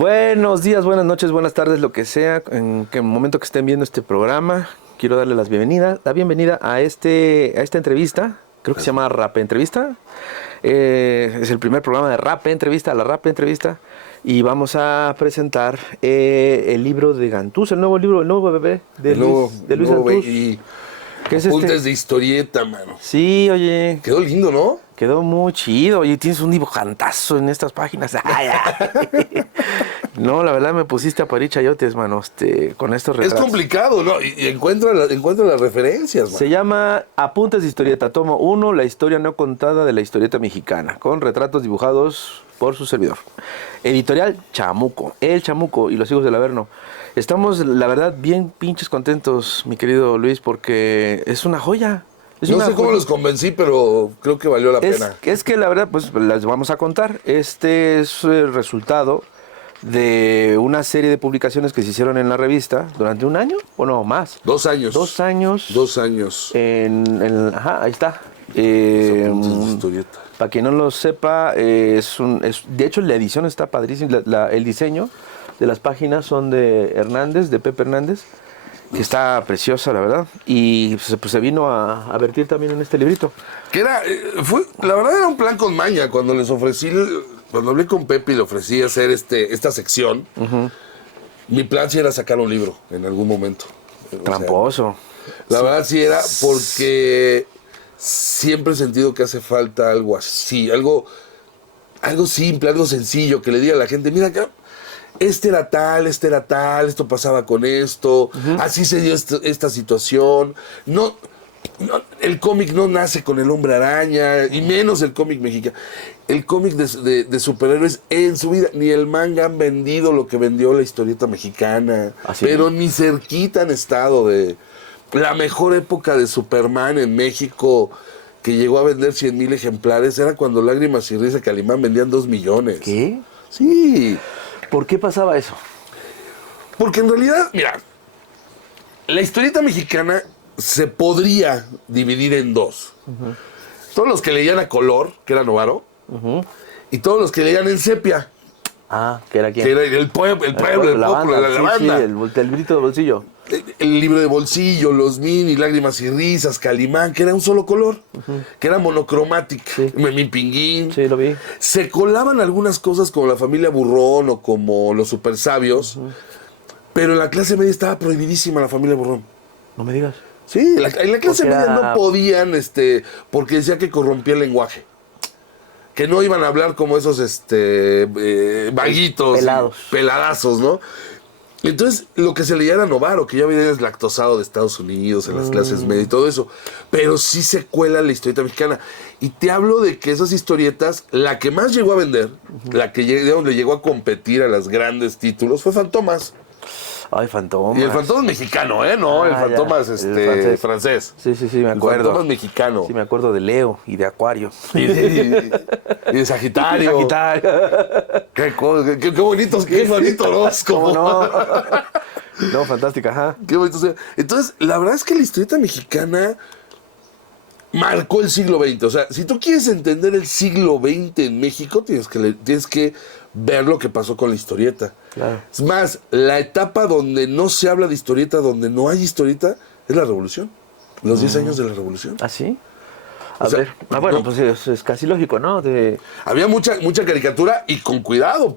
Buenos días, buenas noches, buenas tardes, lo que sea, en qué momento que estén viendo este programa. Quiero darle la bienvenida a esta entrevista. Creo que se llama Rap Entrevista. Es el primer programa de Rap Entrevista, la Rap Entrevista. Y vamos a presentar el libro de Gantús, el nuevo bebé de Luis Gantús. ¿Qué es apuntes de historieta, mano? Sí, oye. Quedó lindo, ¿no? Quedó muy chido. Oye, tienes un dibujantazo en estas páginas. No, la verdad me pusiste a parir chayotes, mano, con estos retratos. Es complicado, ¿no? Y encuentro las referencias, mano. Se llama Apuntes de historieta, tomo 1, la historia no contada de la historieta mexicana, con retratos dibujados por su servidor. Editorial Chamuco, El Chamuco y los hijos del Averno. Estamos, la verdad, bien pinches contentos, mi querido Luis, porque es una joya. No sé cómo los convencí, pero creo que valió la pena. Es que la verdad, pues las vamos a contar. Este es el resultado de una serie de publicaciones que se hicieron en la revista durante un año, o no, más. 2 años. 2 años. 2 años. Ajá, ahí está. Para quien no lo sepa, de hecho la edición está padrísima, el diseño de las páginas son de Pepe Hernández, que está preciosa, la verdad, y pues se vino a vertir también en este librito. Que la verdad era un plan con maña. Cuando hablé con Pepe y le ofrecí hacer esta sección, mi plan sí era sacar un libro en algún momento. Tramposo. La verdad sí era, porque siempre he sentido que hace falta algo así, algo simple, algo sencillo, que le diga a la gente, mira acá, este era tal, esto pasaba con esto, así se dio esta situación. No, el cómic no nace con el Hombre Araña, y menos el cómic mexicano. El cómic de superhéroes en su vida, ni el manga han vendido lo que vendió la historieta mexicana, pero ni cerquita han estado de la mejor época de Superman en México, que llegó a vender 100,000 ejemplares. Era cuando Lágrimas y Risa y Calimán vendían 2 millones. ¿Qué? Sí. ¿Por qué pasaba eso? Porque en realidad, mira, la historieta mexicana se podría dividir en 2. Todos los que leían a color, que era Novaro, y todos los que leían en sepia. Ah, ¿que era quién? Que era el pueblo, la banda. Sí, el librito de bolsillo. El libro de bolsillo, los mini, Lágrimas y Risas, Calimán, que era un solo color, que era monocromático. Sí. Mi Pinguín. Sí, lo vi. Se colaban algunas cosas como la familia Burrón o como los super sabios, pero en la clase media estaba prohibidísima la familia Burrón. No me digas. Sí, en la clase media no podían, porque decía que corrompía el lenguaje. Que no iban a hablar como esos vaguitos, peladazos, ¿no? Entonces, lo que se leía era Novaro, que ya venía deslactosado de Estados Unidos, en las clases medias y todo eso. Pero sí se cuela la historieta mexicana. Y te hablo de que esas historietas, la que más llegó a vender, la que le llegó a competir a los grandes títulos, fue Fantomas. Ay, Fantomas. Y el Fantomas mexicano, ¿eh? No, el Fantomas francés. Sí, me acuerdo. El Fantomas mexicano. Sí, me acuerdo de Leo y de Acuario. Y de Sagitario. Qué bonito, ¿no? ¿Cómo no? No, fantástica, ajá. Qué bonito. Entonces, la verdad es que la historieta mexicana marcó el siglo XX. O sea, si tú quieres entender el siglo XX en México, tienes que ver lo que pasó con la historieta. Claro. Es más, la etapa donde no se habla de historieta, donde no hay historieta, es la Revolución. Los 10 años de la Revolución. ¿Ah, sí? Bueno, pues es casi lógico, ¿no? Había mucha caricatura, y con cuidado,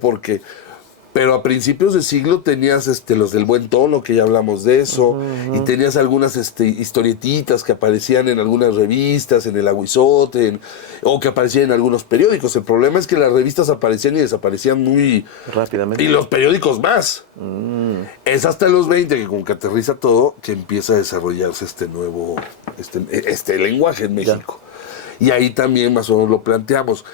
pero a principios de siglo tenías los del buen tono, que ya hablamos de eso, y tenías algunas historietitas que aparecían en algunas revistas, en el Aguizote, o que aparecían en algunos periódicos. El problema es que las revistas aparecían y desaparecían muy rápidamente. Y los periódicos más. Es hasta los 20 que como que aterriza todo, que empieza a desarrollarse este nuevo lenguaje en México. Ya. Y ahí también más o menos lo planteamos.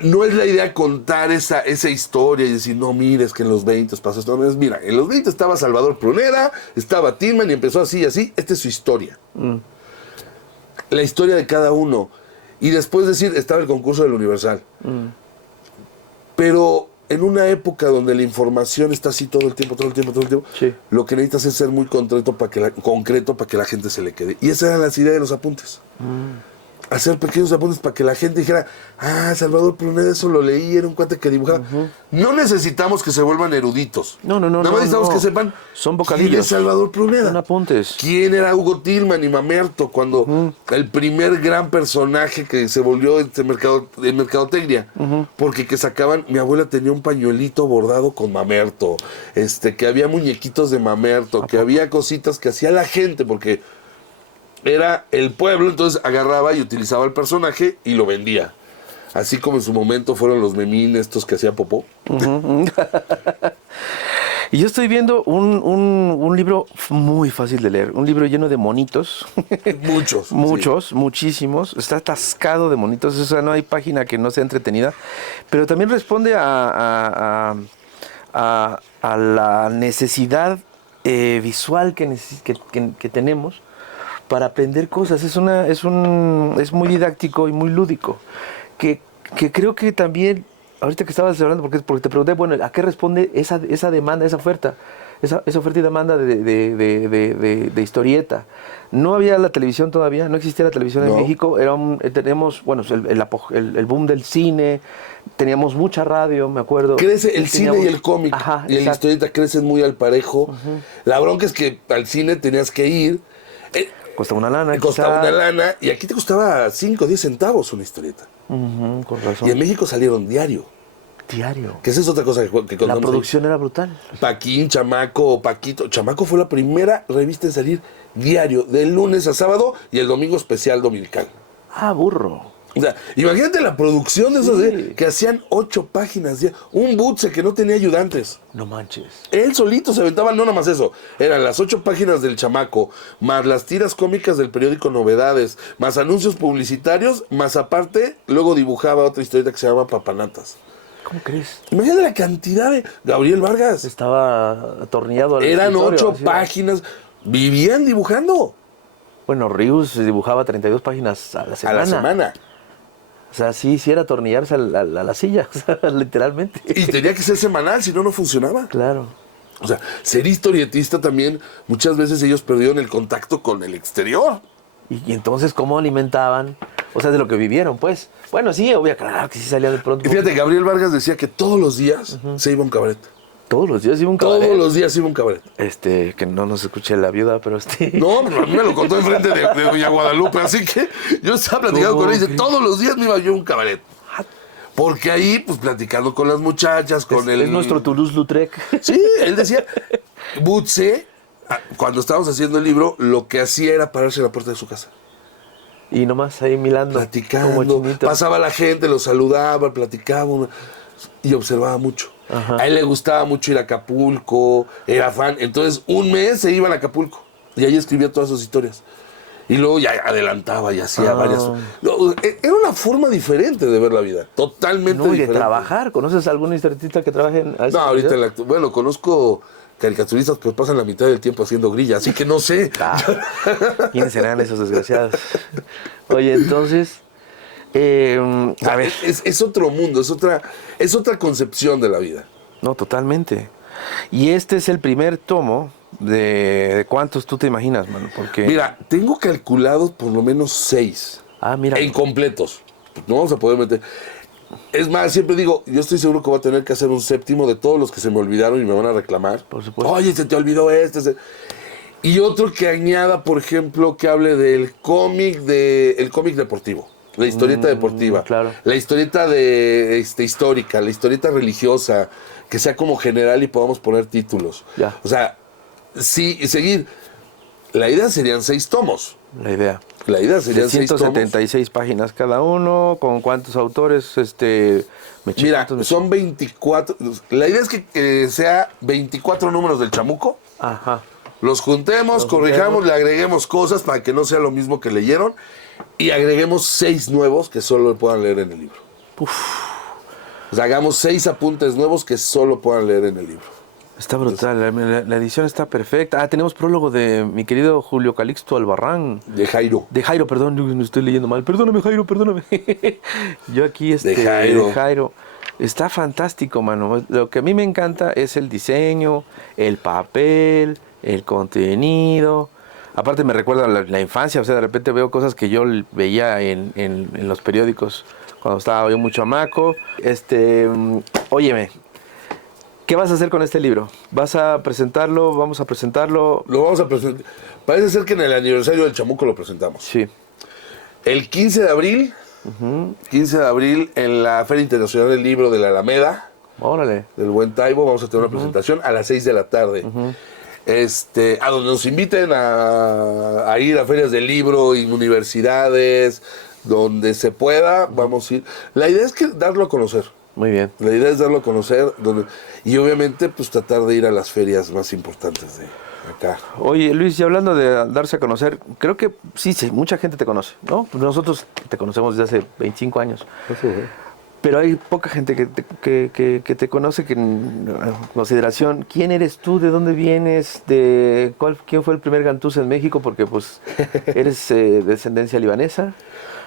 No es la idea contar esa historia y decir, no, mira, es que en los 20 pasó esto. No, mira, en los 20 estaba Salvador Pruneda, estaba Tillman y empezó así y así. Esta es su historia. La historia de cada uno. Y después decir, estaba el concurso del Universal. Pero en una época donde la información está así todo el tiempo, sí, lo que necesitas es ser muy concreto para que la gente se le quede. Y esas eran las ideas de los apuntes. hacer pequeños apuntes para que la gente dijera, Salvador Pruneda, eso lo leí, era un cuate que dibujaba. No necesitamos que se vuelvan eruditos. No. Nada más necesitamos que sepan son quién bocadillos. es Salvador Pruneda. Son apuntes. ¿Quién era Hugo Tillman y Mamerto cuando el primer gran personaje que se volvió de mercadotecnia? Porque que sacaban, mi abuela tenía un pañuelito bordado con Mamerto, que había muñequitos de Mamerto, que había cositas que hacía la gente, porque era el pueblo, entonces agarraba y utilizaba el personaje y lo vendía. Así como en su momento fueron los memín estos que hacían popó. Y yo estoy viendo un libro muy fácil de leer, un libro lleno de monitos. Muchos. Muchísimos. Está atascado de monitos, o sea, no hay página que no sea entretenida. Pero también responde a la necesidad visual que tenemos para aprender cosas. Es muy didáctico y muy lúdico. Que creo que también, ahorita que estabas hablando, porque te pregunté, bueno, ¿a qué responde esa demanda, esa oferta? Esa oferta y demanda de historieta. No había la televisión todavía, no existía la televisión en México. Teníamos, bueno, el boom del cine, teníamos mucha radio, me acuerdo. Crece el cine y el cómic. Y la historieta crecen muy al parejo. La bronca es que al cine tenías que ir. Costaba una lana. Costaba una lana, y aquí te costaba 5 o 10 centavos una historieta. Con razón. Y en México salieron diario. Diario. Que esa es otra cosa que la producción era brutal. Paquín, Chamaco, Paquito. Chamaco fue la primera revista en salir diario, de lunes a sábado, y el domingo especial dominical. Burro. O sea, imagínate la producción de esos, que hacían 8 páginas, un Butze que no tenía ayudantes. No manches. Él solito se aventaba, no nada más eso. Eran las 8 páginas del Chamaco, más las tiras cómicas del periódico Novedades, más anuncios publicitarios, más aparte, luego dibujaba otra historieta que se llama Papanatas. ¿Cómo crees? Imagínate la cantidad de Gabriel Vargas. Estaba atornillado al Eran escritorio, 8 páginas. Vivían dibujando. Bueno, Rius dibujaba 32 páginas a la semana. A la semana. O sea, sí era atornillarse a la silla, o sea, literalmente. Y tenía que ser semanal, si no, no funcionaba. Claro. O sea, ser historietista también, muchas veces ellos perdieron el contacto con el exterior. Y entonces, ¿cómo alimentaban? O sea, de lo que vivieron, pues. Bueno, sí, obvio, claro que sí salía de pronto. Y fíjate, Gabriel Vargas decía que todos los días se iba a un cabaret. Todos los días iba un cabaret. Todos los días iba un cabaret. Que no nos escuche la viuda, pero No, a mí me lo contó enfrente de Doña Guadalupe, así que yo estaba platicando con él y dice, todos los días me iba yo a un cabaret. Porque ahí, pues, platicando con las muchachas, Es nuestro Toulouse-Lautrec. Sí, él decía, Butze, cuando estábamos haciendo el libro, lo que hacía era pararse a la puerta de su casa. Y nomás ahí milando. Platicando, pasaba la gente, lo saludaba, platicaba y observaba mucho. Ajá. A él le gustaba mucho ir a Acapulco, era fan. Entonces, un mes se iba a Acapulco y ahí escribía todas sus historias. Y luego ya adelantaba y hacía varias. Era una forma diferente de ver la vida, totalmente diferente. Y de trabajar. ¿Conoces a algún historietista que trabaje en No, ahorita bueno, conozco caricaturistas que pasan la mitad del tiempo haciendo grilla, así que no sé. ¿Quiénes serán esos desgraciados? Oye, entonces... a ver. Es otro mundo, es otra concepción de la vida. No, totalmente. Y este es el primer tomo de ¿cuántos tú te imaginas, mano? Porque... Mira, tengo calculados por lo menos 6. Mira. Incompletos. No vamos a poder meter. Es más, siempre digo, yo estoy seguro que voy a tener que hacer un 7º de todos los que se me olvidaron y me van a reclamar. Por supuesto. Oye, se te olvidó Y otro que añada, por ejemplo, que hable del cómic deportivo. La historieta deportiva, claro. La historieta histórica, la historieta religiosa, que sea como general y podamos poner títulos. Ya. O sea, sí, seguir. La idea serían 6 tomos. La idea serían 6 tomos. 176 páginas cada uno, ¿con cuántos autores? Mira, son 24. La idea es que sea 24 números del Chamuco. Ajá. Los juntemos, corrijamos, le agreguemos cosas para que no sea lo mismo que leyeron. Y agreguemos 6 nuevos que solo puedan leer en el libro. Uf. O sea, hagamos 6 apuntes nuevos que solo puedan leer en el libro. Está brutal, la edición está perfecta. Tenemos prólogo de mi querido Julio Calixto Albarrán. De Jairo. De Jairo, perdón, no estoy leyendo mal. Perdóname, Jairo, perdóname. Yo aquí de Jairo. Está fantástico, mano. Lo que a mí me encanta es el diseño, el papel, el contenido. Aparte me recuerda la infancia, o sea, de repente veo cosas que yo veía en los periódicos cuando estaba yo muy chamaco. Óyeme, ¿qué vas a hacer con este libro? ¿Vas a presentarlo? ¿Vamos a presentarlo? Lo vamos a presentar. Parece ser que en el aniversario del Chamuco lo presentamos. Sí. El 15 de abril, 15 de abril, en la Feria Internacional del Libro de la Alameda, Órale. del Buen Taibo, vamos a tener una presentación a las 6 de la tarde. A donde nos inviten a ir a ferias del libro y universidades, donde se pueda, vamos a ir. La idea es que darlo a conocer. Muy bien. La idea es darlo a conocer y obviamente pues tratar de ir a las ferias más importantes de acá. Oye, Luis, y hablando de darse a conocer, creo que sí, mucha gente te conoce, ¿no? Pues nosotros te conocemos desde hace 25 años. Pero hay poca gente que te conoce, que en consideración, ¿quién eres tú? ¿De dónde vienes? ¿Quién fue el primer Gantús en México? Porque pues eres descendencia libanesa.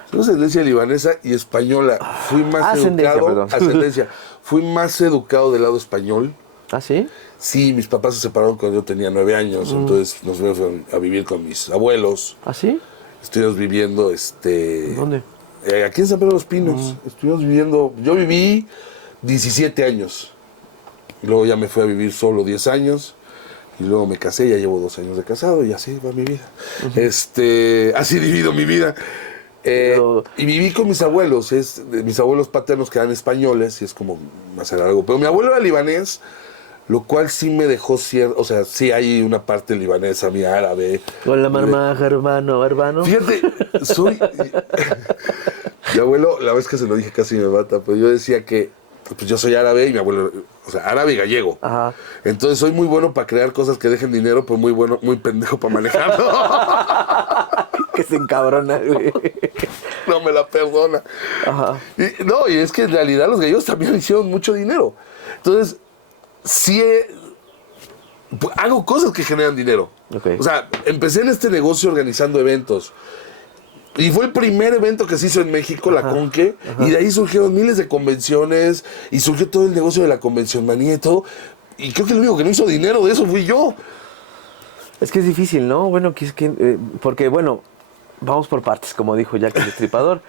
Soy ascendencia libanesa y española. Fui más educado. Ascendencia. Fui más educado del lado español. ¿Ah, sí? Sí, mis papás se separaron cuando yo tenía 9 años, entonces nos fuimos a vivir con mis abuelos. ¿Ah, sí? Estuvimos viviendo, ¿Dónde? Aquí en San Pedro de los Pinos. Estuvimos viviendo, yo viví 17 años. Y luego ya me fui a vivir solo 10 años. Y luego me casé, ya llevo 2 años de casado y así va mi vida. Así divido mi vida. Y viví con mis abuelos, mis abuelos paternos que eran españoles y es como más largo. Pero mi abuelo era libanés, lo cual sí me dejó cierto, o sea, sí hay una parte libanesa, mi árabe. Con la marmaja, hermano. Fíjate, mi abuelo, la vez que se lo dije casi me mata, pero yo decía que pues yo soy árabe y mi abuelo, o sea, árabe y gallego. Ajá. Entonces soy muy bueno para crear cosas que dejen dinero, pero muy pendejo para manejarlo. Que se encabrona, güey. No me la perdona. Ajá. Y es que en realidad los gallegos también hicieron mucho dinero. Entonces, sí hago cosas que generan dinero. Okay. O sea, empecé en este negocio organizando eventos. Y fue el primer evento que se hizo en México, la Conque, y de ahí surgieron miles de convenciones, y surgió todo el negocio de la convencionmanía y todo. Y creo que el único que no hizo dinero de eso fui yo. Es que es difícil, ¿no? Bueno, porque, bueno, vamos por partes, como dijo Jack el Destripador.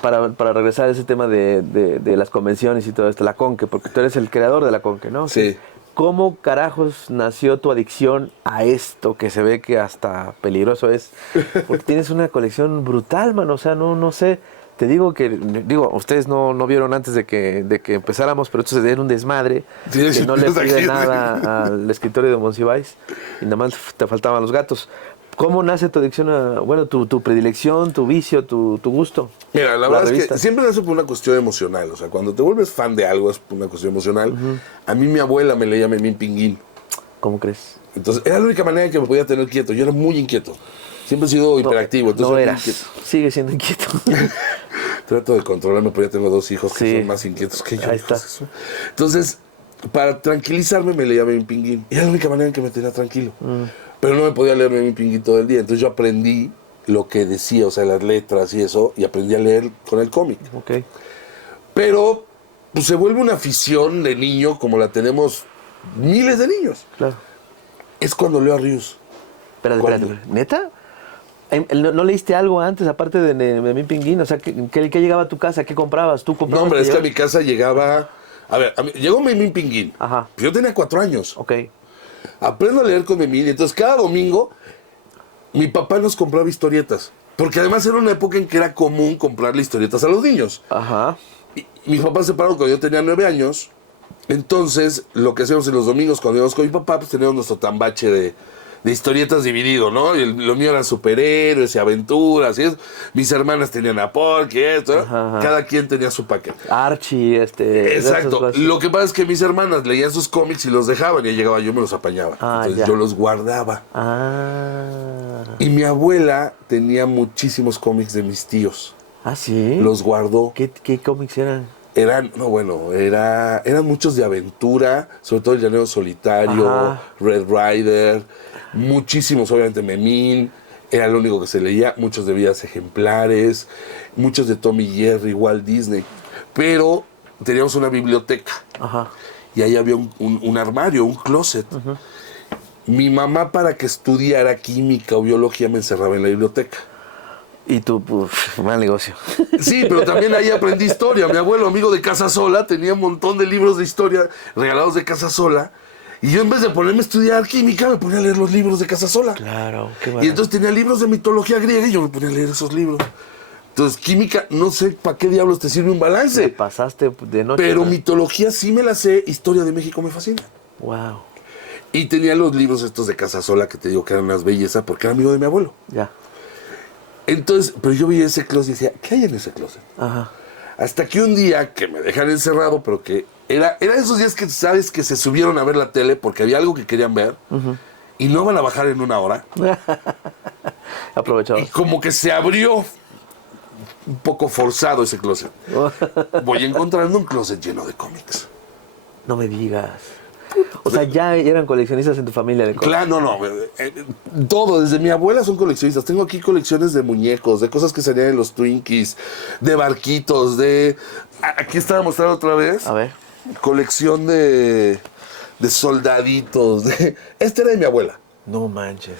Para regresar a ese tema de las convenciones y todo esto, la Conque, porque tú eres el creador de la Conque, ¿no? Sí. ¿Cómo carajos nació tu adicción a esto que se ve que hasta peligroso es? Porque tienes una colección brutal, man. O sea, no sé. Te digo ustedes no vieron antes de que empezáramos, pero esto era un desmadre. Sí, que no le pide aquí. nada al escritorio de Monsiváis y nada más te faltaban los gatos. ¿Cómo nace tu adicción tu predilección, tu vicio, tu gusto? Mira, la verdad es que siempre nace por una cuestión emocional. O sea, cuando te vuelves fan de algo es por una cuestión emocional. A mí mi abuela me leía Memín Pinguín. ¿Cómo crees? Entonces, era la única manera en que me podía tener quieto. Yo era muy inquieto. Siempre he sido hiperactivo. Entonces, no eras. Sigue siendo inquieto. Trato de controlarme, pero ya tengo 2 hijos que son más inquietos que yo. Ahí está. Entonces, para tranquilizarme me leía Memín Pinguín. Era la única manera en que me tenía tranquilo. Pero no me podía leer Memín Pinguín todo el día. Entonces yo aprendí lo que decía, o sea, las letras y eso, y aprendí a leer con el cómic. Ok. Pero pues, se vuelve una afición de niño como la tenemos miles de niños. Claro. Es cuando leo a Rius. Espérate. ¿Neta? ¿No leíste algo antes, aparte de Memín Pinguín? O sea, ¿qué llegaba a tu casa? ¿Qué comprabas? ¿Tú comprabas? No, hombre, es que a mi casa llegaba... A ver, llegó Memín Pinguín. Ajá. Yo tenía 4 años. Ok. Aprendo a leer con Memín. Y entonces cada domingo mi papá nos compraba historietas. Porque además era una época en que era común comprarle historietas a los niños. Ajá. Y mis papás se separaron cuando yo tenía 9 años. Entonces, lo que hacíamos en los domingos cuando íbamos con mi papá, pues teníamos nuestro tambache de historietas dividido, ¿no? Y lo mío eran superhéroes y aventuras y eso. Mis hermanas tenían a Porky y esto, ¿no? Ajá. Cada quien tenía su paquete. Archie, Exacto. Lo que pasa es que mis hermanas leían sus cómics y los dejaban y llegaba yo me los apañaba. Entonces yo los guardaba. Y mi abuela tenía muchísimos cómics de mis tíos. ¿Ah, sí? Los guardó. ¿Qué cómics eran? Eran muchos de aventura, sobre todo el Llanero Solitario, Ajá. Red Rider, muchísimos, obviamente, Memín, era lo único que se leía, muchos de Vidas Ejemplares, muchos de Tom y Jerry, Walt Disney, pero teníamos una biblioteca. Ajá. Y ahí había un armario, un closet. Mi mamá, para que estudiara química o biología, me encerraba en la biblioteca. Y tú, mal negocio. Sí, pero también ahí aprendí historia. Mi abuelo, amigo de Casasola, tenía un montón de libros de historia regalados de Casasola. Y yo, en vez de ponerme a estudiar química, me ponía a leer los libros de Casasola. Claro, qué Y bueno. entonces tenía libros de mitología griega y yo me ponía a leer esos libros. Entonces, química, no sé para qué diablos te sirve un balance. Te pasaste de noche. Pero ¿no? mitología sí me la sé, historia de México me fascina. Wow. Y tenía los libros estos de Casasola que te digo que eran unas bellezas porque era amigo de mi abuelo. Ya. Entonces, pero yo veía ese closet y decía, ¿qué hay en ese closet? Ajá. Hasta que un día que me dejan encerrado, pero que era esos días que sabes que se subieron a ver la tele porque había algo que querían ver y no van a bajar en una hora. Aprovechado. Y como que se abrió un poco forzado ese closet. Voy encontrando un closet lleno de cómics. No me digas. O sea, ya eran coleccionistas en tu familia de cosas. Claro, no. Todo, desde mi abuela son coleccionistas. Tengo aquí colecciones de muñecos, de cosas que salían en los Twinkies, de barquitos, de... Aquí estaba mostrando otra vez. A ver. Colección de soldaditos. Este era de mi abuela. No manches.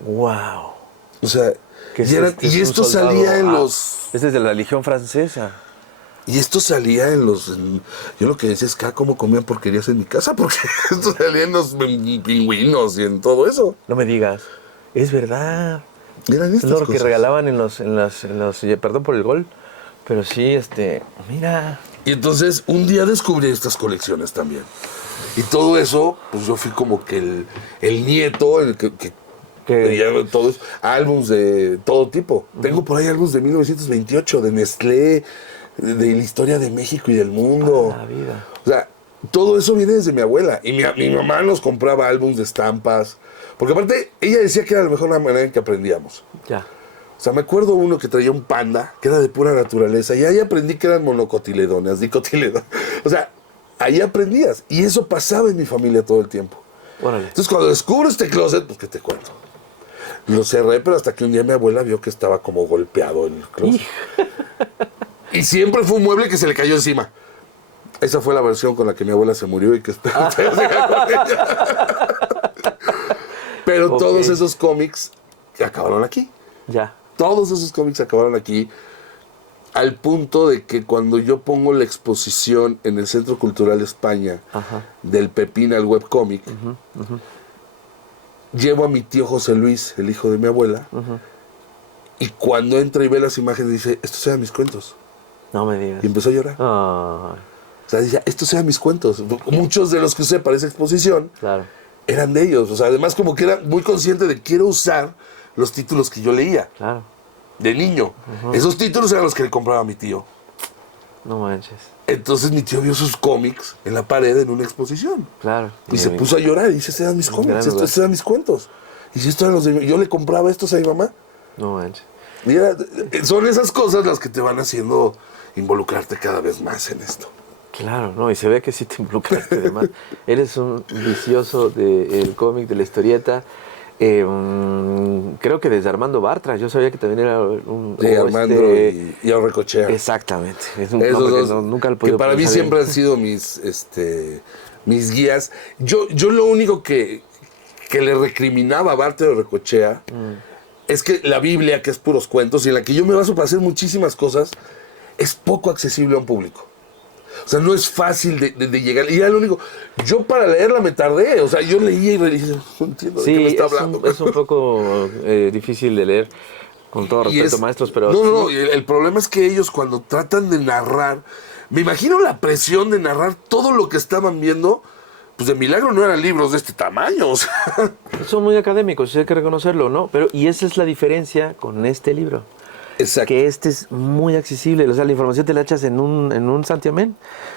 Wow. O sea, ¿Qué es y, este? Es un esto soldado. salía en Ah, los... Este es de la Legión Francesa. Y esto salía en los... yo lo que decía es que cómo comían porquerías en mi casa, porque esto salía en los pingüinos y en todo eso. No me digas. Es verdad. Eran Es estas lo que cosas. regalaban en los, perdón por el gol, pero sí, mira. Y entonces un día descubrí estas colecciones también. Y todo eso, pues yo fui como que el nieto, el que veía todos álbums de todo tipo. Tengo por ahí álbums de 1928, de Nestlé, de la historia de México y del mundo. La vida. O sea, todo eso viene desde mi abuela. Y mi mamá nos compraba álbums de estampas. Porque aparte, ella decía que era la mejor manera en que aprendíamos. Ya. O sea, me acuerdo uno que traía un panda, que era de pura naturaleza, y ahí aprendí que eran monocotiledones, dicotiledones. O sea, ahí aprendías. Y eso pasaba en mi familia todo el tiempo. Órale. Entonces, cuando descubro este closet, pues, ¿qué te cuento? Lo cerré, pero hasta que un día mi abuela vio que estaba como golpeado en el closet. Y siempre fue un mueble que se le cayó encima. Esa fue la versión con la que mi abuela se murió y que espero que con ella. Pero todos esos cómics acabaron aquí. Ya. Todos esos cómics acabaron aquí, al punto de que cuando yo pongo la exposición en el Centro Cultural de España, del Pepín al webcómic, llevo a mi tío José Luis, el hijo de mi abuela, y cuando entra y ve las imágenes dice, estos eran mis cuentos. No me digas. Y empezó a llorar. Ay, O sea, dice, estos eran mis cuentos. Muchos de los que usé para esa exposición claro. eran de ellos. O sea, además como que era muy consciente de quiero usar los títulos que yo leía. Claro. De niño. Esos títulos eran los que le compraba a mi tío. No manches. Entonces mi tío vio sus cómics en la pared en una exposición. Claro. Y se puso a llorar y dice, estos eran mis cómics, estos eran mis cuentos. Y si estos eran los de... Yo le compraba estos a mi mamá. No manches. Mira, son esas cosas las que te van haciendo involucrarte cada vez más en esto. Claro, no, y se ve que sí te involucraste además. Eres un vicioso del cómic, de la historieta. Creo que desde Armando Bartra, yo sabía que también era un... Sí, Armando y Arrecochea. Exactamente. Es un Esos nombre dos, que nunca lo he podido que para mí pensar siempre bien. han sido mis guías. Yo lo único que le recriminaba a Bartra y Arrecochea es que la Biblia, que es puros cuentos, y en la que yo me baso para hacer muchísimas cosas, es poco accesible a un público. O sea, no es fácil de llegar. Y era lo único. Yo para leerla me tardé. O sea, yo leía y dije, no entiendo de qué me está hablando. Es un poco difícil de leer, con todo respeto, maestros, pero... No, el problema es que ellos cuando tratan de narrar, me imagino la presión de narrar todo lo que estaban viendo, pues de milagro no eran libros de este tamaño. O sea. Son muy académicos, hay que reconocerlo, ¿no? Pero, y esa es la diferencia con este libro. Exacto. Que este es muy accesible, o sea, la información te la echas en un santiamén,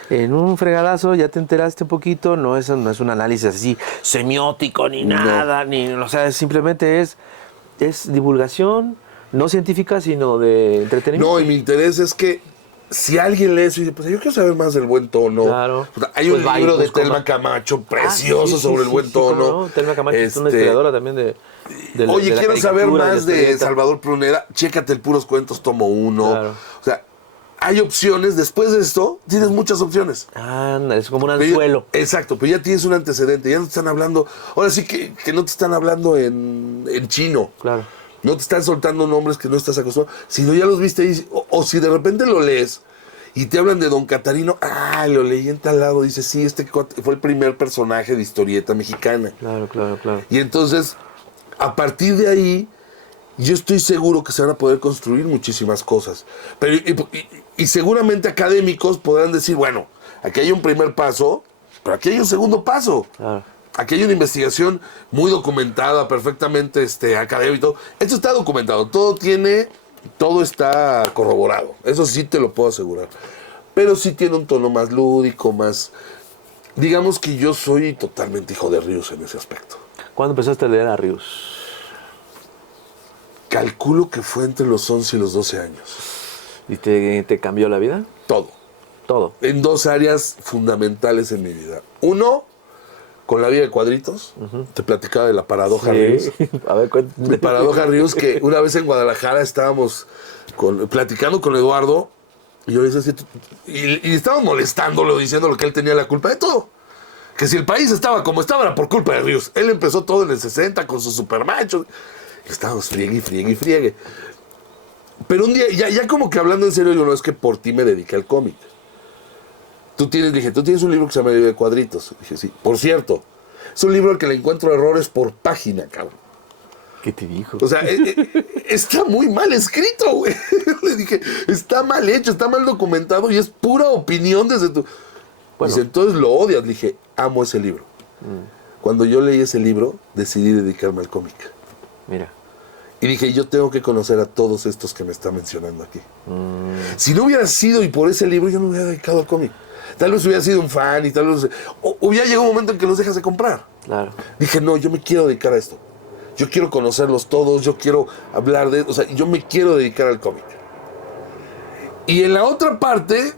en un fregadazo, ya te enteraste un poquito, no es un análisis así semiótico ni nada, o sea, simplemente es divulgación, no científica, sino de entretenimiento. No, y mi interés es que si alguien lee eso y dice, pues yo quiero saber más del buen tono. Claro. O sea, hay un Pues libro de busca Telma más. Camacho precioso sobre el buen tono. cómo no. Telma Camacho es una inspiradora también de Oye, quiero saber caricatura, más de historieta. Salvador Pruneda. Chécate el Puros Cuentos, tomo 1. Claro. O sea, hay opciones, después de esto, tienes muchas opciones. Es como un anzuelo. Exacto, pero ya tienes un antecedente, ya no te están hablando, ahora sí que no te están hablando en chino. Claro. No te están soltando nombres que no estás acostumbrado, sino ya los viste ahí, o si de repente lo lees y te hablan de Don Catarino, lo leí en tal lado, dice, sí, este fue el primer personaje de historieta mexicana. Claro. Y entonces, a partir de ahí, yo estoy seguro que se van a poder construir muchísimas cosas. Pero, y seguramente académicos podrán decir, bueno, aquí hay un primer paso, pero aquí hay un segundo paso. Claro. Aquí hay una investigación muy documentada, perfectamente académico. Esto está documentado, todo está corroborado. Eso sí te lo puedo asegurar. Pero sí tiene un tono más lúdico, más... Digamos que yo soy totalmente hijo de Ríos en ese aspecto. ¿Cuándo empezaste a leer a Ríos? Calculo que fue entre los 11 y los 12 años. ¿Y te cambió la vida? Todo. Todo. En dos áreas fundamentales en mi vida. Uno, con la vida de cuadritos. Te platicaba de la paradoja Ríos. A ver, cuéntame. De paradoja Ríos, que una vez en Guadalajara estábamos platicando con Eduardo, y yo le decía, y estábamos molestándolo, diciéndole que él tenía la culpa de todo. Que si el país estaba como estaba era por culpa de Ríos. Él empezó todo en el 60 con sus supermachos. Y estábamos friegue. Pero un día, ya como que hablando en serio, yo no, es que por ti me dediqué al cómic. Tú tienes un libro que se llama Vida de Cuadritos. Dije, sí. Por cierto, es un libro al que le encuentro errores por página, cabrón. ¿Qué te dijo? O sea, está muy mal escrito, güey. Le dije, está mal hecho, está mal documentado y es pura opinión desde tu... Bueno. Dice, entonces lo odias. Le dije, amo ese libro. Cuando yo leí ese libro, decidí dedicarme al cómic. Mira. Y dije, yo tengo que conocer a todos estos que me está mencionando aquí. Si no hubiera sido y por ese libro, yo no me hubiera dedicado al cómic. Tal vez hubiera sido un fan y tal vez... hubiera llegado un momento en que los dejas de comprar. Claro. Dije, no, yo me quiero dedicar a esto. Yo quiero conocerlos todos, yo quiero hablar de... O sea, yo me quiero dedicar al cómic. Y en la otra parte,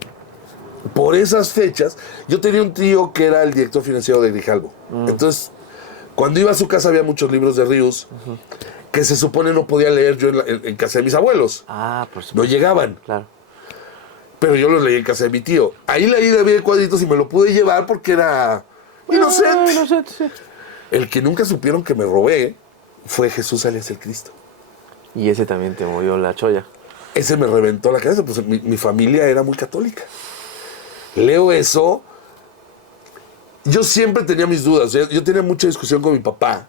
por esas fechas, yo tenía un tío que era el director financiero de Grijalbo. Entonces, cuando iba a su casa había muchos libros de Ríos que se supone no podía leer yo en casa de mis abuelos. Por supuesto. No llegaban. Claro. Pero yo los leí en casa de mi tío. Ahí leí de Vida de Cuadritos y me lo pude llevar porque era inocente. Inocente, sí. El que nunca supieron que me robé fue Jesús alias el Cristo. Y ese también te movió la cholla. Ese me reventó la cabeza, pues mi familia era muy católica. Leo eso. Yo siempre tenía mis dudas. Yo tenía mucha discusión con mi papá.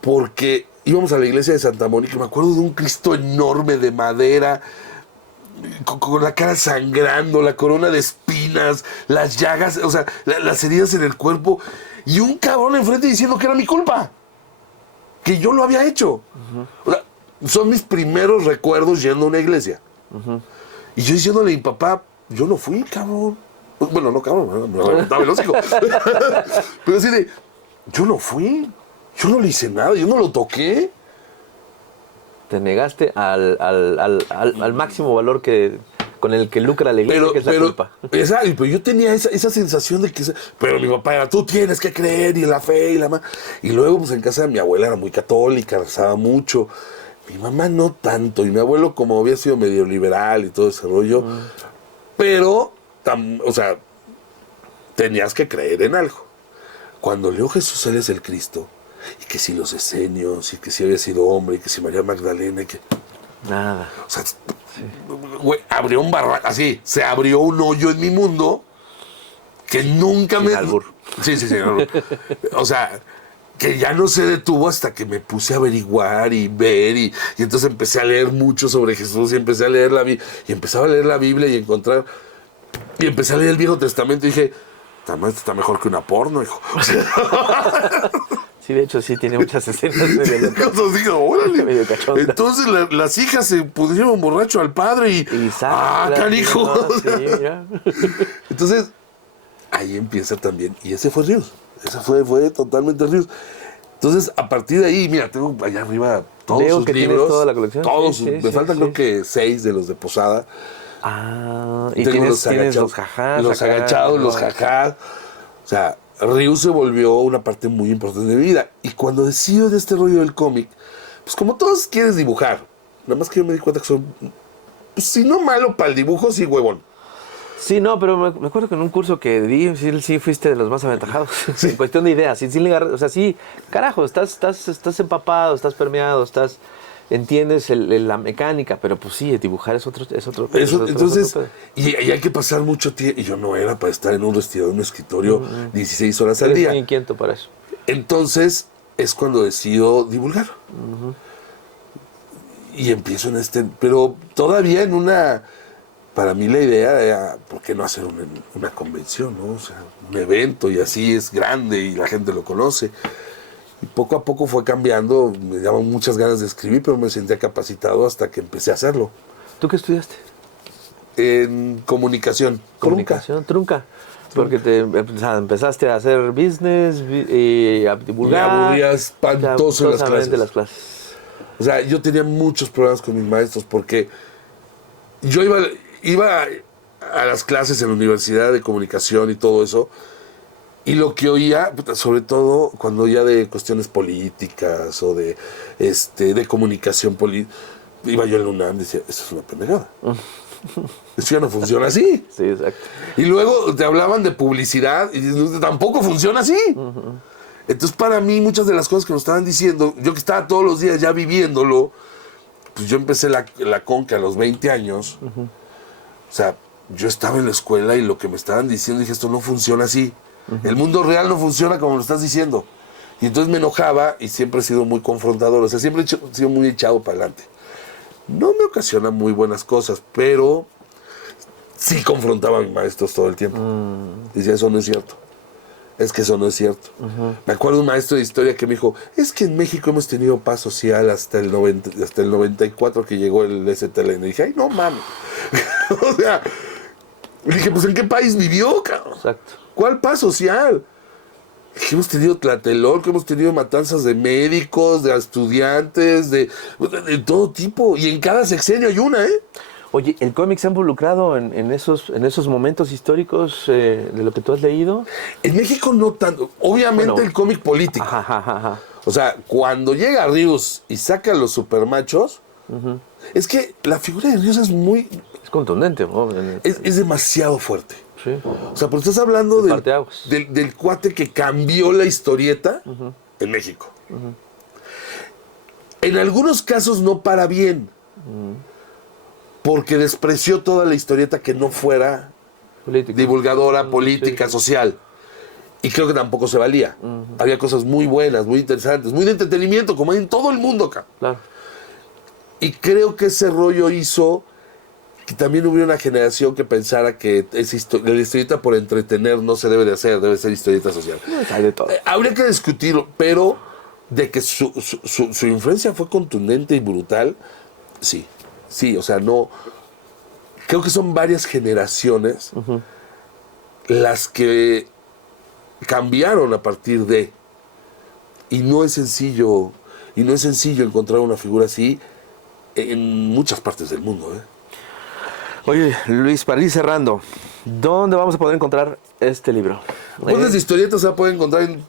Porque íbamos a la iglesia de Santa Mónica y me acuerdo de un Cristo enorme de madera, con la cara sangrando, la corona de espinas, las llagas, o sea, las heridas en el cuerpo, y un cabrón enfrente diciendo que era mi culpa, que yo lo había hecho. O sea, son mis primeros recuerdos yendo a una iglesia. Y yo diciéndole a mi papá, yo no fui, cabrón. Bueno, no, cabrón, me reventaba el hocico. Pero así de, yo no fui. Yo no le hice nada, yo no lo toqué. Te negaste al máximo valor con el que lucra la iglesia, que es la culpa. Exacto, pero yo tenía esa sensación de que... Pero mi papá era, tú tienes que creer, y la fe, y la más... Y luego, pues en casa de mi abuela era muy católica, rezaba mucho. Mi mamá no tanto, y mi abuelo como había sido medio liberal y todo ese rollo. Pero, o sea, tenías que creer en algo. Cuando leo Jesús, Él es el Cristo... Y que si los esenios, y que si había sido hombre, y que si María Magdalena, y que... Nada. O sea, güey, abrió un barranco, así, se abrió un hoyo en mi mundo que nunca Sin me... albur. Sí. O sea, que ya no se detuvo hasta que me puse a averiguar y ver, y entonces empecé a leer mucho sobre Jesús, y empecé a leer la Biblia, y empezaba a leer la Biblia y encontrar... Y empecé a leer el Viejo Testamento y dije, esto está mejor que una porno, hijo. O sea, Sí, de hecho, sí, tiene muchas escenas medio entonces las hijas se pusieron borracho al padre y canijo. Sí, mira. Entonces, ahí empieza también. Y ese fue Ríos. Ese fue totalmente Ríos. Entonces, a partir de ahí, mira, tengo allá arriba todos Leo sus que libros. Tienes toda la colección. Todos. Me faltan creo que 6 de los de Posada. Y tienes los jajás. Los agachados, los jajás. O sea, Ríos se volvió una parte muy importante de mi vida. Y cuando decido de este rollo del cómic, pues como todos quieres dibujar, nada más que yo me di cuenta que soy pues, si no malo para el dibujo, sí huevón. Sí, no, pero me acuerdo que en un curso que di, sí fuiste de los más aventajados. Sí. En cuestión de ideas. O sea, sí, carajo, estás empapado, estás permeado, entiendes la mecánica, pero pues sí, dibujar es otro Entonces, pedo. y hay que pasar mucho tiempo. Y yo no era para estar en un vestidor, en un escritorio, 16 horas al Eres día. muy inquieto para eso. Entonces, es cuando decido divulgar. Y empiezo pero todavía para mí la idea era, ¿por qué no hacer una convención, no? O sea, un evento y así es grande y la gente lo conoce. Y poco a poco fue cambiando, me daban muchas ganas de escribir, pero me sentía capacitado hasta que empecé a hacerlo. ¿Tú qué estudiaste? En comunicación. Comunicación, trunca. Porque empezaste a hacer business y a divulgar. Me aburría espantoso en las clases. Las clases. O sea, yo tenía muchos problemas con mis maestros porque yo iba a las clases en la universidad de comunicación y todo eso, y lo que oía, sobre todo cuando oía de cuestiones políticas o de comunicación política, iba yo en la UNAM y decía, eso es una pendejada. Eso ya no funciona así. Sí, exacto. Y luego te hablaban de publicidad y tampoco funciona así. Entonces, para mí, muchas de las cosas que nos estaban diciendo, yo que estaba todos los días ya viviéndolo, pues yo empecé la Conca a los 20 años. O sea, yo estaba en la escuela y lo que me estaban diciendo, dije, esto no funciona así. El mundo real no funciona como lo estás diciendo. Y entonces me enojaba y siempre he sido muy confrontador. O sea, siempre he sido muy echado para adelante. No me ocasiona muy buenas cosas, pero sí confrontaba a mis maestros todo el tiempo. Decía, eso no es cierto. Es que eso no es cierto. Me acuerdo de un maestro de historia que me dijo, es que en México hemos tenido paz social hasta el 94 que llegó el STLN. Y dije, ay, no mames. O sea, dije, pues ¿en qué país vivió, cabrón? Exacto. ¿Cuál paz social? Dije, hemos tenido Tlatelolco, hemos tenido matanzas de médicos, de estudiantes, de todo tipo. Y en cada sexenio hay una, ¿eh? Oye, ¿el cómic se ha involucrado en esos momentos históricos de lo que tú has leído? En México no tanto. Obviamente Bueno, el cómic político. Ajá. O sea, cuando llega Ríos y saca a los supermachos, es que la figura de Ríos es muy... Es contundente, ¿no? Es demasiado fuerte. Sí. O sea, porque estás hablando del cuate que cambió la historieta en México. En algunos casos no para bien. Porque despreció toda la historieta que no fuera divulgadora, política, social. Y creo que tampoco se valía. Había cosas muy buenas, muy interesantes, muy de entretenimiento, como hay en todo el mundo acá. Claro. Y creo que ese rollo hizo que también hubiera una generación que pensara que la historieta por entretener no se debe de hacer, debe ser historieta social. Hay de todo. Habría que discutirlo, pero de que su influencia fue contundente y brutal, sí. Sí, o sea, no... Creo que son varias generaciones las que cambiaron a partir de... Y no es sencillo encontrar una figura así en muchas partes del mundo, ¿eh? Oye, Luis, para ir cerrando, ¿dónde vamos a poder encontrar este libro? Pues de historietas se va a poder encontrar en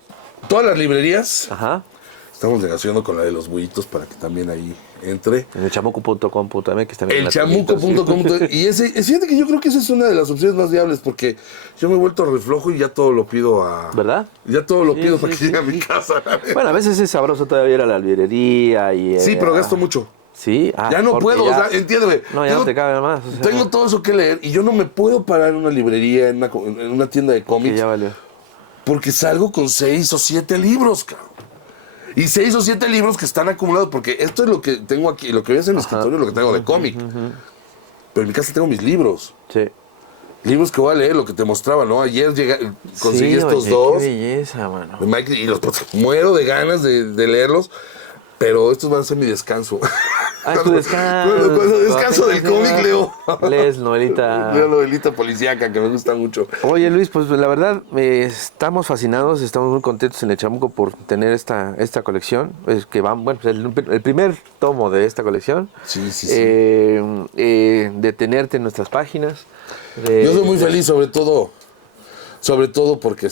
todas las librerías. Ajá. Estamos negociando con la de los bullitos para que también ahí entre. En el chamuco.com.mx también. El chamuco.com. Y fíjate que yo creo que esa es una de las opciones más viables porque yo me he vuelto reflojo y ya todo lo pido a... ¿Verdad? Ya todo lo pido para que llegue a mi casa. Bueno, a veces es sabroso todavía ir a la librería y... Sí, pero gasto mucho. Sí. Ya no puedo, o sea, entiéndeme. No, ya no te cabe más. O sea, tengo todo eso que leer y yo no me puedo parar en una librería, en una tienda de cómics. ya valió. Porque salgo con 6 o 7 libros, cabrón. Y 6 o 7 libros que están acumulados, porque esto es lo que tengo aquí, lo que ves en el escritorio es lo que tengo de cómic. Pero en mi casa tengo mis libros. Sí. Libros que voy a leer, lo que te mostraba, ¿no? Ayer conseguí estos dos. Qué belleza, mano. Y muero de ganas de leerlos, pero estos van a ser mi descanso. Ah, es tu descanso. Cuando descanso del cómic leo. Lees novelita. Leo novelita policíaca que me gusta mucho. Oye, Luis, pues la verdad estamos fascinados, estamos muy contentos en el Chamuco por tener esta colección. Es que bueno, pues el primer tomo de esta colección. Sí. De tenerte en nuestras páginas. Yo soy muy feliz, sobre todo porque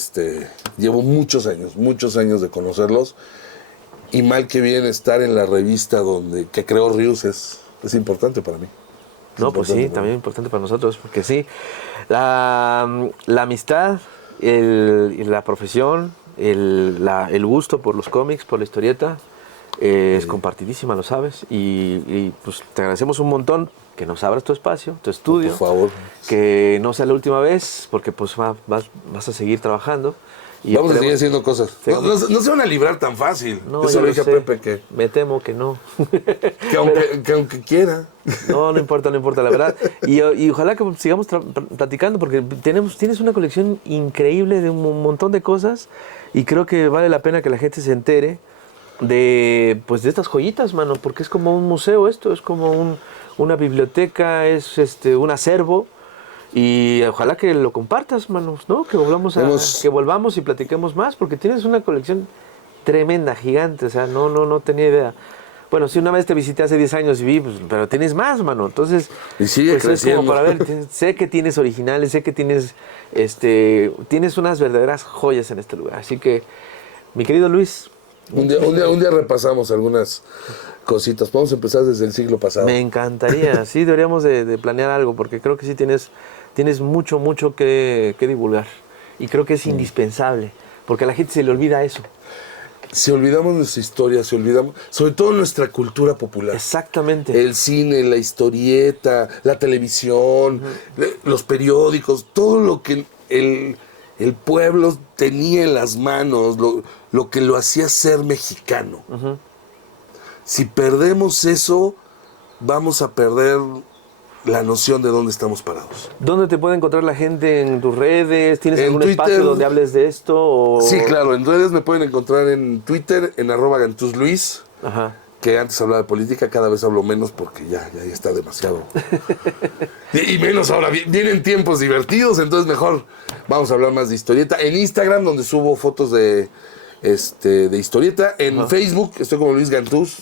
llevo muchos años de conocerlos. Y mal que bien estar en la revista que creó Ríos es importante para mí. No, pues sí, también importante para nosotros, porque sí, la amistad, la profesión, el gusto por los cómics, por la historieta, es compartidísima, lo sabes, y pues te agradecemos un montón que nos abras tu espacio, tu estudio. Por favor. Que no sea la última vez, porque pues vas a seguir trabajando. Y vamos a seguir haciendo cosas. No se van a librar tan fácil. No, eso le dije a Pepe que... Me temo que no. que aunque quiera. No importa, la verdad. Y ojalá que sigamos platicando, porque tienes una colección increíble de un montón de cosas, y creo que vale la pena que la gente se entere de estas joyitas, mano, porque es como un museo esto, es como una biblioteca, es un acervo. Y ojalá que lo compartas, manos, ¿no? Que volvamos y platiquemos más, porque tienes una colección tremenda, gigante, o sea, no tenía idea. Bueno, sí, una vez te visité hace 10 años y vi, pues, pero tienes más, mano. Entonces, y sigue creciendo. Es como para ver, sé que tienes originales, sé que tienes unas verdaderas joyas en este lugar. Así que, mi querido Luis. Un día repasamos algunas cositas. Podemos empezar desde el siglo pasado. Me encantaría, sí, deberíamos de planear algo, porque creo que sí tienes mucho que divulgar. Y creo que es indispensable, porque a la gente se le olvida eso. Si olvidamos nuestra historia, sobre todo nuestra cultura popular. Exactamente. El cine, la historieta, la televisión, los periódicos, todo lo que el pueblo tenía en las manos, lo que lo hacía ser mexicano. Si perdemos eso, vamos a perder la noción de dónde estamos parados. ¿Dónde te puede encontrar la gente? ¿En tus redes? ¿Tienes algún Twitter, espacio donde hables de esto? O... Sí, claro, en redes me pueden encontrar en Twitter, en @GantuzLuis, que antes hablaba de política, cada vez hablo menos porque ya está demasiado. y menos ahora, vienen tiempos divertidos, entonces mejor vamos a hablar más de historieta. En Instagram, donde subo fotos de historieta. En Facebook estoy como Luis Gantuz.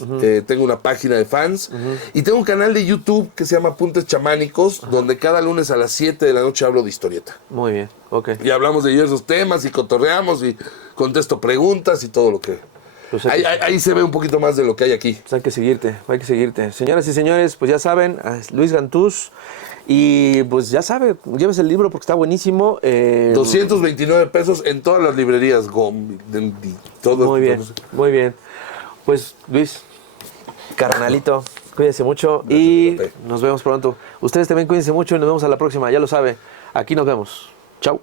Tengo una página de fans. Y tengo un canal de YouTube que se llama Apuntes Chamánicos, donde cada lunes a las 7 de la noche hablo de historieta. Muy bien, ok. Y hablamos de diversos temas y cotorreamos y contesto preguntas y todo lo que... Pues ahí se ve un poquito más de lo que hay aquí. Pues hay que seguirte. Señoras y señores, pues ya saben, Luis Gantuz. Y pues ya sabe, lleves el libro porque está buenísimo. 229 pesos en todas las librerías. Muy bien. Pues Luis, carnalito, cuídense mucho. Gracias, y nos vemos pronto. Ustedes también cuídense mucho y nos vemos a la próxima, ya lo sabe. Aquí nos vemos. Chau.